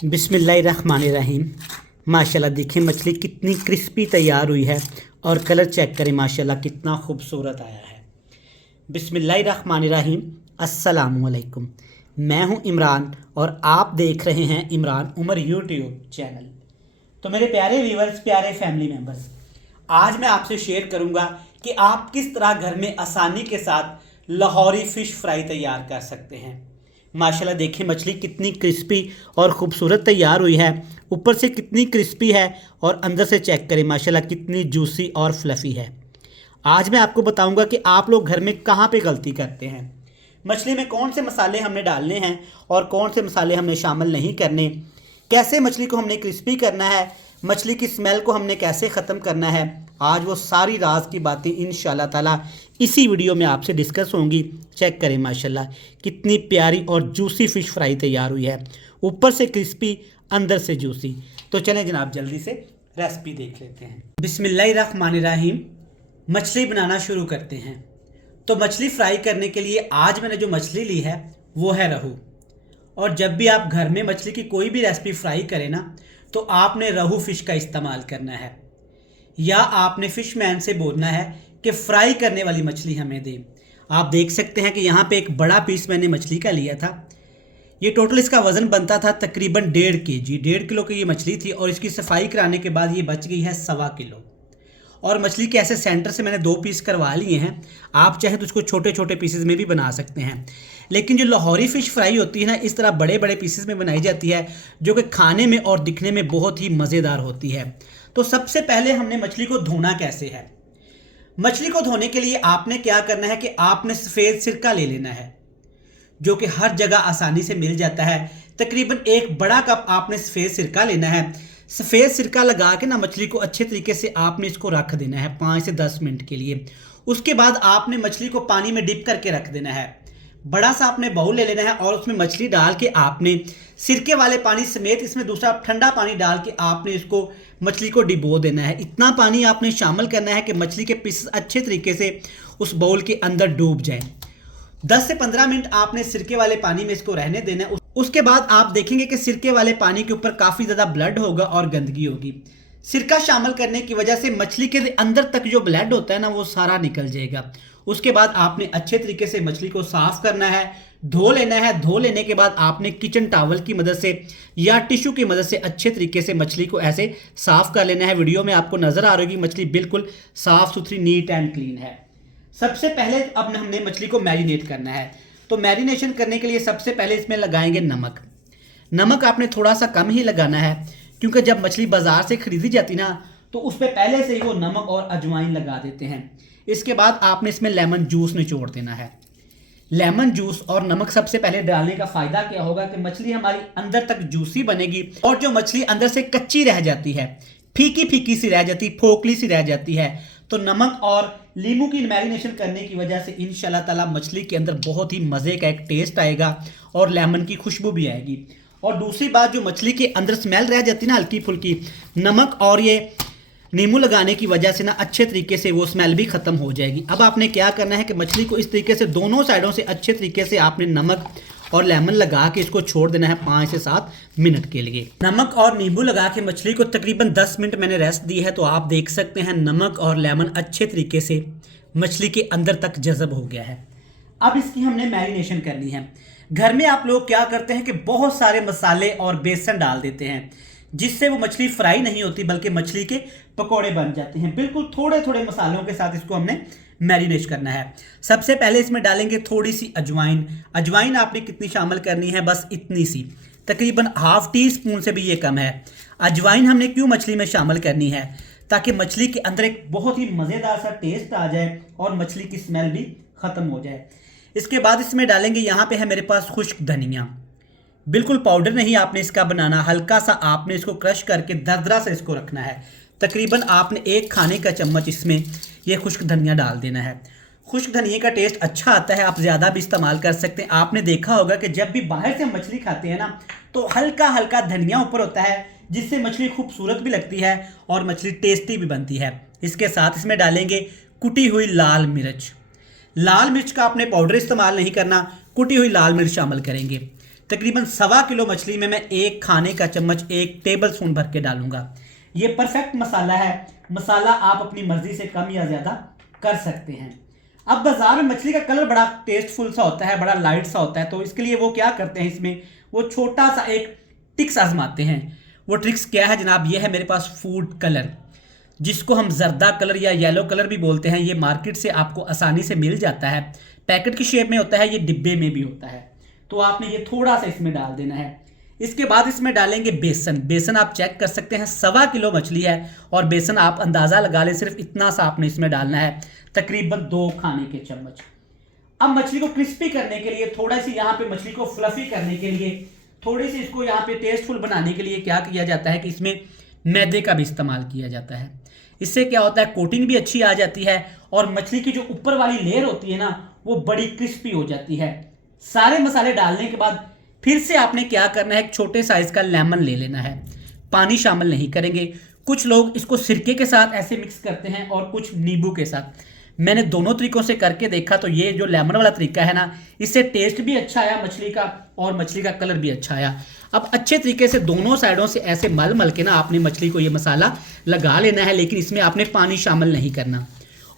बिस्मिल्लाहिर्रहमानिर्रहीम। माशाल्लाह देखिए मछली कितनी क्रिस्पी तैयार हुई है और कलर चेक करें माशाल्लाह कितना खूबसूरत आया है। बिस्मिल्लाहिर्रहमानिर्रहीम। अस्सलामुअलैकुम। मैं हूं इमरान और आप देख रहे हैं इमरान उमर यूट्यूब चैनल। तो मेरे प्यारे व्यूवर्स, प्यारे फैमिली मेम्बर्स, आज मैं आपसे शेयर करूंगा कि आप किस तरह घर में आसानी के साथ लाहौरी फ़िश फ्राई तैयार कर सकते हैं। माशाल्लाह देखिए मछली कितनी क्रिस्पी और ख़ूबसूरत तैयार हुई है। ऊपर से कितनी क्रिस्पी है और अंदर से चेक करें माशाल्लाह कितनी जूसी और फ्लफ़ी है। आज मैं आपको बताऊंगा कि आप लोग घर में कहाँ पे गलती करते हैं, मछली में कौन से मसाले हमने डालने हैं और कौन से मसाले हमने शामिल नहीं करने, कैसे मछली को हमने क्रिस्पी करना है, मछली की स्मेल को हमने कैसे ख़त्म करना है। आज वो सारी राज की बातें इंशाल्लाह ताला इसी वीडियो में आपसे डिस्कस होंगी। चेक करें माशाल्लाह कितनी प्यारी और जूसी फ़िश फ्राई तैयार हुई है, ऊपर से क्रिस्पी अंदर से जूसी। तो चलें जनाब जल्दी से रेसिपी देख लेते हैं। बिस्मिल्लाहिर्रहमानिर्रहीम। मछली बनाना शुरू करते हैं। तो मछली फ्राई करने के लिए आज मैंने जो मछली ली है वो है रहू। और जब भी आप घर में मछली की कोई भी रेसिपी फ्राई करें ना, तो आपने रहू फ़िश का इस्तेमाल करना है, या आपने फ़िश मैन से बोलना है कि फ्राई करने वाली मछली हमें दें। आप देख सकते हैं कि यहाँ पे एक बड़ा पीस मैंने मछली का लिया था। ये टोटल इसका वज़न बनता था तकरीबन 1.5 किलो की ये मछली थी, और इसकी सफाई कराने के बाद ये बच गई है 1.25 किलो। और मछली के ऐसे सेंटर से मैंने 2 पीस करवा लिए हैं। आप चाहे तो उसको छोटे छोटे पीसेस में भी बना सकते हैं, लेकिन जो लाहौरी फ़िश फ्राई होती है ना, इस तरह बड़े बड़े पीसेस में बनाई जाती है, जो कि खाने में और दिखने में बहुत ही मज़ेदार होती है। तो सबसे पहले हमने मछली को धोना कैसे है। मछली को धोने के लिए आपने क्या करना है कि आपने सफ़ेद सिरका ले लेना है, जो कि हर जगह आसानी से मिल जाता है। तकरीबन 1 बड़ा कप आपने सफ़ेद सिरका लेना है। सफ़ेद सिरका लगा के ना मछली को अच्छे तरीके से आपने इसको रख देना है 5 से 10 मिनट के लिए। उसके बाद आपने मछली को पानी में डिप करके रख देना है। बड़ा सा आपने बाउल ले लेना है और उसमें मछली डाल के आपने सिरके वाले पानी समेत इसमें दूसरा ठंडा पानी डाल के आपने इसको मछली को डिबो देना है। इतना पानी आपने शामिल करना है कि मछली के पीसेस अच्छे तरीके से उस बाउल के अंदर डूब जाएं। 10 से 15 मिनट आपने सिरके वाले पानी में इसको रहने देना है। उसके बाद आप देखेंगे कि सिरके वाले पानी के ऊपर काफ़ी ज़्यादा ब्लड होगा और गंदगी होगी। सिरका शामिल करने की वजह से मछली के अंदर तक जो ब्लड होता है ना, वो सारा निकल जाएगा। उसके बाद आपने अच्छे तरीके से मछली को साफ़ करना है, धो लेना है। धो लेने के बाद आपने किचन टॉवल की मदद से या टिश्यू की मदद से अच्छे तरीके से मछली को ऐसे साफ़ कर लेना है। वीडियो में आपको नज़र आ रही होगी मछली बिल्कुल साफ़ सुथरी, नीट एंड क्लीन है। सबसे पहले अब हमने मछली को मैरिनेट करना है। तो मैरिनेशन करने के लिए सबसे पहले इसमें लगाएंगे नमक। नमक आपने थोड़ा सा कम ही लगाना है, क्योंकि जब मछली बाज़ार से ख़रीदी जाती ना, तो उस पर पहले से ही वो नमक और अजवाइन लगा देते हैं। इसके बाद आपने इसमें लेमन जूस निचोड़ देना है। लेमन जूस और नमक सबसे पहले डालने का फ़ायदा क्या होगा कि मछली हमारी अंदर तक जूसी बनेगी, और जो मछली अंदर से कच्ची रह जाती है, फीकी फीकी सी रह जाती, फोकली सी रह जाती है, तो नमक और नींबू की मैरिनेशन करने की वजह से इंशाल्लाह ताला मछली के अंदर बहुत ही मज़े का एक टेस्ट आएगा और लेमन की खुशबू भी आएगी। और दूसरी बात, जो मछली के अंदर स्मेल रह जाती है ना हल्की फुल्की, नमक और ये नींबू लगाने की वजह से ना अच्छे तरीके से वो स्मेल भी ख़त्म हो जाएगी। अब आपने क्या करना है कि मछली को इस तरीके से दोनों साइडों से अच्छे तरीके से आपने नमक और लेमन लगा के इसको छोड़ देना है 5 से 7 मिनट के लिए। नमक और नींबू लगा के मछली को तकरीबन 10 मिनट मैंने रेस्ट दी है। तो आप देख सकते हैं नमक और लेमन अच्छे तरीके से मछली के अंदर तक जज़ब हो गया है। अब इसकी हमने मैरिनेशन करनी है। घर में आप लोग क्या करते हैं कि बहुत सारे मसाले और बेसन डाल देते हैं, जिससे वो मछली फ्राई नहीं होती बल्कि मछली के पकोड़े बन जाते हैं। बिल्कुल थोड़े थोड़े मसालों के साथ इसको हमने मैरिनेट करना है। सबसे पहले इसमें डालेंगे थोड़ी सी अजवाइन। अजवाइन आपने कितनी शामिल करनी है, बस इतनी सी, तकरीबन ½ टी स्पून से भी ये कम है। अजवाइन हमने क्यों मछली में शामिल करनी है, ताकि मछली के अंदर एक बहुत ही मज़ेदार सा टेस्ट आ जाए और मछली की स्मेल भी ख़त्म हो जाए। इसके बाद इसमें डालेंगे, यहाँ पे है मेरे पास खुश्क धनिया। बिल्कुल पाउडर नहीं आपने इसका बनाना, हल्का सा आपने इसको क्रश करके दरदरा से इसको रखना है। तकरीबन आपने 1 खाने का चम्मच इसमें ये खुश्क धनिया डाल देना है। खुश्क धनिया का टेस्ट अच्छा आता है, आप ज़्यादा भी इस्तेमाल कर सकते हैं। आपने देखा होगा कि जब भी बाहर से हम मछली खाते हैं ना, तो हल्का हल्का धनिया ऊपर होता है, जिससे मछली खूबसूरत भी लगती है और मछली टेस्टी भी बनती है। इसके साथ इसमें डालेंगे कुटी हुई लाल मिर्च। लाल मिर्च का आपने पाउडर इस्तेमाल नहीं करना, कुटी हुई लाल मिर्च शामिल करेंगे। तकरीबन 1.25 किलो मछली में मैं 1 खाने का चम्मच 1 टेबल स्पून भर के डालूंगा। ये परफेक्ट मसाला है। मसाला आप अपनी मर्जी से कम या ज़्यादा कर सकते हैं। अब बाजार में मछली का कलर बड़ा टेस्टफुल सा होता है, बड़ा लाइट सा होता है, तो इसके लिए वो क्या करते हैं, इसमें वो छोटा सा एक ट्रिक्स आजमाते हैं। वो ट्रिक्स क्या है जनाब, ये है मेरे पास फूड कलर, जिसको हम जर्दा कलर या येलो कलर भी बोलते हैं। ये मार्केट से आपको आसानी से मिल जाता है, पैकेट की शेप में होता है, ये डिब्बे में भी होता है। तो आपने ये थोड़ा सा इसमें डाल देना है। इसके बाद इसमें डालेंगे बेसन। बेसन आप चेक कर सकते हैं, 1.25 किलो मछली है और बेसन आप अंदाज़ा लगा लें, सिर्फ इतना सा आपने इसमें डालना है, तकरीबन 2 खाने के चम्मच। अब मछली को क्रिस्पी करने के लिए, थोड़ा सी यहाँ पे मछली को फ्लफी करने के लिए, थोड़ी सी इसको यहाँ पे टेस्टफुल बनाने के लिए क्या किया जाता है कि इसमें मैदे का भी इस्तेमाल किया जाता है। इससे क्या होता है, कोटिंग भी अच्छी आ जाती है और मछली की जो ऊपर वाली लेयर होती है ना, वो बड़ी क्रिस्पी हो जाती है। सारे मसाले डालने के बाद फिर से आपने क्या करना है, एक छोटे साइज का लेमन ले लेना है। पानी शामिल नहीं करेंगे। कुछ लोग इसको सिरके के साथ ऐसे मिक्स करते हैं और कुछ नींबू के साथ। मैंने दोनों तरीकों से करके देखा, तो ये जो लेमन वाला तरीका है ना, इससे टेस्ट भी अच्छा आया मछली का और मछली का कलर भी अच्छा आया। अब अच्छे तरीके से दोनों साइडों से ऐसे मल मल के ना आपने मछली को ये मसाला लगा लेना है, लेकिन इसमें आपने पानी शामिल नहीं करना।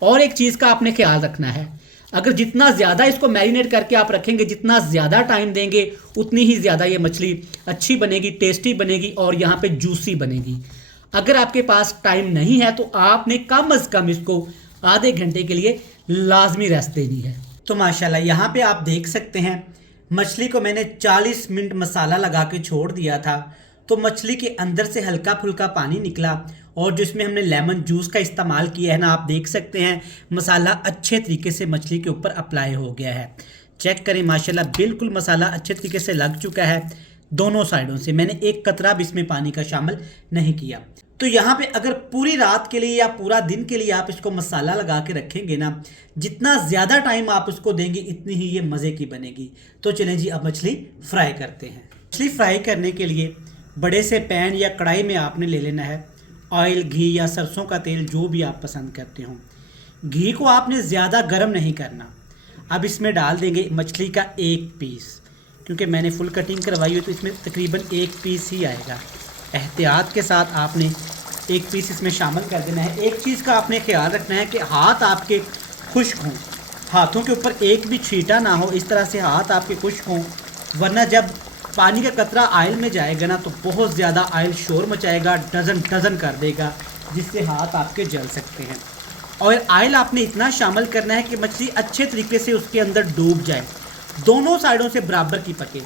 और एक चीज़ का आपने ख्याल रखना है, अगर जितना ज़्यादा इसको मैरिनेट करके आप रखेंगे, जितना ज़्यादा टाइम देंगे, उतनी ही ज़्यादा ये मछली अच्छी बनेगी, टेस्टी बनेगी और यहाँ पे जूसी बनेगी। अगर आपके पास टाइम नहीं है तो आपने कम अज़ कम इसको आधे घंटे के लिए लाजमी रेस्ट देनी है। तो माशाल्लाह यहाँ पे आप देख सकते हैं, मछली को मैंने 40 मिनट मसाला लगा के छोड़ दिया था, तो मछली के अंदर से हल्का फुल्का पानी निकला और जिसमें हमने लेमन जूस का इस्तेमाल किया है ना, आप देख सकते हैं मसाला अच्छे तरीके से मछली के ऊपर अप्लाई हो गया है। चेक करें माशाल्लाह, बिल्कुल मसाला अच्छे तरीके से लग चुका है दोनों साइडों से। मैंने एक कतरा भी इसमें पानी का शामिल नहीं किया। तो यहाँ पे अगर पूरी रात के लिए या पूरा दिन के लिए आप इसको मसाला लगा के रखेंगे ना, जितना ज़्यादा टाइम आप उसको देंगे इतनी ही ये मज़े की बनेगी। तो चलें जी, अब मछली फ्राई करते हैं। मछली फ्राई करने के लिए बड़े से पैन या कढ़ाई में आपने ले लेना है ऑयल, घी या सरसों का तेल, जो भी आप पसंद करते हो। घी को आपने ज़्यादा गर्म नहीं करना। अब इसमें डाल देंगे मछली का 1 पीस, क्योंकि मैंने फुल कटिंग करवाई हुई तो इसमें तकरीबन 1 पीस ही आएगा। एहतियात के साथ आपने 1 पीस इसमें शामिल कर देना है। एक चीज़ का आपने ख्याल रखना है कि हाथ आपके खुश्क हों, हाथों के ऊपर एक भी छींटा ना हो, इस तरह से हाथ आपके खुश्क हों, वरना जब पानी का कतरा आयल में जाएगा ना तो बहुत ज़्यादा आयल शोर मचाएगा, डजन कर देगा, जिससे हाथ आपके जल सकते हैं। और आयल आपने इतना शामिल करना है कि मछली अच्छे तरीके से उसके अंदर डूब जाए, दोनों साइडों से बराबर की पके।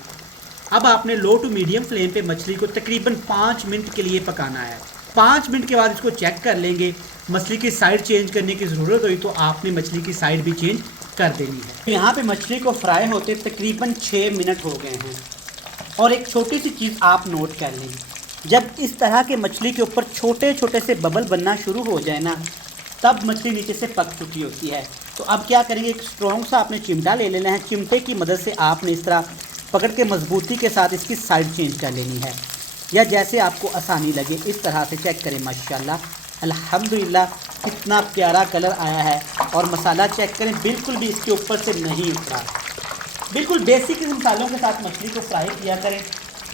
अब आपने लो टू मीडियम फ्लेम पे मछली को तकरीबन 5 मिनट के लिए पकाना है। 5 मिनट के बाद इसको चेक कर लेंगे। मछली की साइड चेंज करने की ज़रूरत हुई तो आपने मछली की साइड भी चेंज कर देनी है। यहाँ पे मछली को फ्राई होते तकरीबन 6 मिनट हो गए हैं। और एक छोटी सी चीज़ आप नोट कर लें, जब इस तरह के मछली के ऊपर छोटे छोटे से बबल बनना शुरू हो जाए ना, तब मछली नीचे से पक चुकी होती है। तो अब क्या करेंगे, एक स्ट्रॉन्ग सा आपने चिमटा ले लेना है। चिमटे की मदद से आपने इस तरह पकड़ के मजबूती के साथ इसकी साइड चेंज कर लेनी है, या जैसे आपको आसानी लगे इस तरह से। चेक करें माशाल्लाह, अल्हम्दुलिल्लाह कितना प्यारा कलर आया है। और मसाला चेक करें, बिल्कुल भी इसके ऊपर से नहीं उतरा। बिल्कुल बेसिक मसालों के साथ मछली को फ्राई किया करें।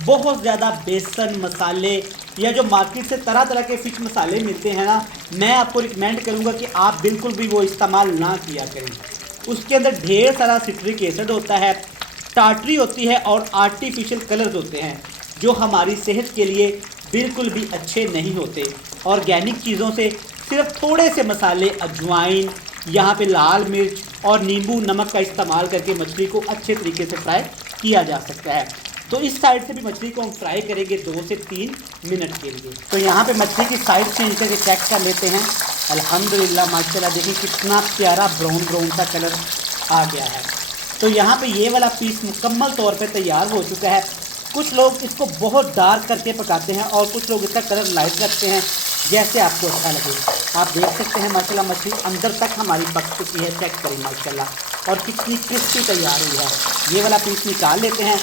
बहुत ज़्यादा बेसन मसाले या जो मार्केट से तरह तरह के फिश मसाले मिलते हैं ना, मैं आपको रिकमेंड करूंगा कि आप बिल्कुल भी वो इस्तेमाल ना किया करें। उसके अंदर ढेर सारा सिट्रिक एसिड होता है, टाटरी होती है और आर्टिफिशियल कलर्स होते हैं, जो हमारी सेहत के लिए बिल्कुल भी अच्छे नहीं होते। ऑर्गेनिक चीज़ों से सिर्फ थोड़े से मसाले, अजवाइन, यहाँ पे लाल मिर्च और नींबू नमक का इस्तेमाल करके मछली को अच्छे तरीके से फ्राई किया जा सकता है। तो इस साइड से भी मछली को हम फ्राई करेंगे 2 से 3 मिनट के लिए। तो यहाँ पे मछली की साइड चेंज करके चेक कर लेते हैं। अल्हम्दुलिल्लाह माशाल्लाह, देखिए कितना प्यारा ब्राउन सा कलर आ गया है। तो यहाँ पे ये वाला पीस मुकम्मल तौर पे तैयार हो चुका है। कुछ लोग इसको बहुत डार्क करके पकाते हैं और कुछ लोग इसका कलर लाइट रखते हैं, जैसे आपको अच्छा लगे। आप देख सकते हैं माशाल्लाह मछली अंदर तक हमारी पक चुकी है। चेक करें माशाल्लाह, और कितनी क्रिस्पी तैयार हुई है। ये वाला पीस निकाल लेते हैं।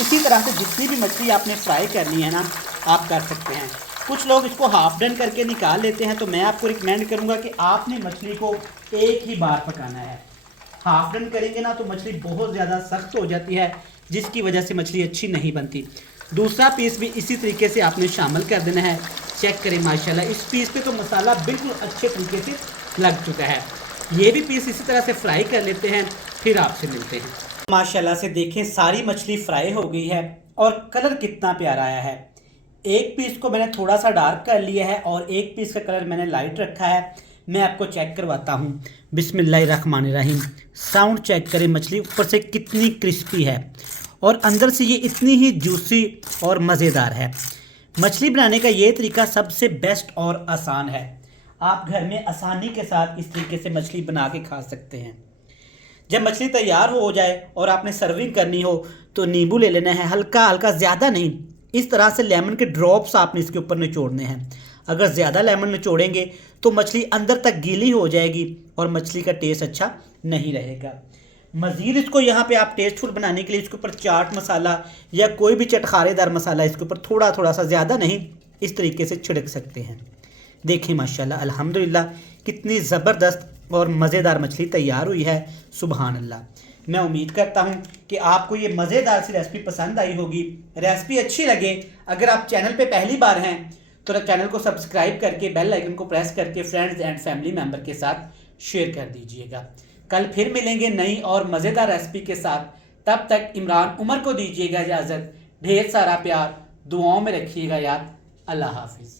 इसी तरह से जितनी भी मछली आपने फ्राई करनी है ना, आप कर सकते हैं। कुछ लोग इसको हाफ डन करके निकाल लेते हैं, तो मैं आपको रिकमेंड करूंगा कि आपने मछली को एक ही बार पकाना है। हाफ डन करेंगे ना तो मछली बहुत ज़्यादा सख्त हो जाती है, जिसकी वजह से मछली अच्छी नहीं बनती। दूसरा पीस भी इसी तरीके से आपने शामिल कर देना है। चेक करें माशाल्लाह, इस पीस पे तो मसाला बिल्कुल अच्छे तरीके से लग चुका है। ये भी पीस इसी तरह से फ्राई कर लेते हैं, फिर आपसे मिलते हैं। माशाल्लाह से देखें, सारी मछली फ्राई हो गई है और कलर कितना प्यारा आया है। एक पीस को मैंने थोड़ा सा डार्क कर लिया है और एक पीस का कलर मैंने लाइट रखा है। मैं आपको चेक करवाता हूँ। बिस्मिल्लाहिर्रहमानिर्रहीम। साउंड चेक करें, मछली ऊपर से कितनी क्रिस्पी है और अंदर से ये इतनी ही जूसी और मज़ेदार है। मछली बनाने का ये तरीका सबसे बेस्ट और आसान है। आप घर में आसानी के साथ इस तरीके से मछली बना के खा सकते हैं। जब मछली तैयार हो जाए और आपने सर्विंग करनी हो तो नींबू ले लेना है, हल्का हल्का, ज़्यादा नहीं। इस तरह से लेमन के ड्रॉप्स आपने इसके ऊपर निचोड़ने हैं। अगर ज़्यादा लेमन निचोड़ेंगे तो मछली अंदर तक गीली हो जाएगी और मछली का टेस्ट अच्छा नहीं रहेगा। मज़ीद इसको यहाँ पे आप टेस्टफुल बनाने के लिए इसके ऊपर चाट मसाला या कोई भी चटखारेदार मसाला इसके ऊपर थोड़ा थोड़ा सा, ज़्यादा नहीं, इस तरीके से छिड़क सकते हैं। देखिए माशाल्लाह अल्हम्दुलिल्लाह कितनी ज़बरदस्त और मज़ेदार मछली तैयार हुई है। सुभान अल्लाह। मैं उम्मीद करता हूँ कि आपको ये मज़ेदार सी रेसिपी पसंद आई होगी। रेसिपी अच्छी लगे, अगर आप चैनल पे पहली बार हैं तो चैनल को सब्सक्राइब करके बेल आइकन को प्रेस करके फ्रेंड्स एंड फैमिली मेम्बर के साथ शेयर कर दीजिएगा। कल फिर मिलेंगे नई और मज़ेदार रेसिपी के साथ। तब तक इमरान उमर को दीजिएगा इजाज़त। ढेर सारा प्यार, दुआओं में रखिएगा याद। अल्लाह हाफिज़।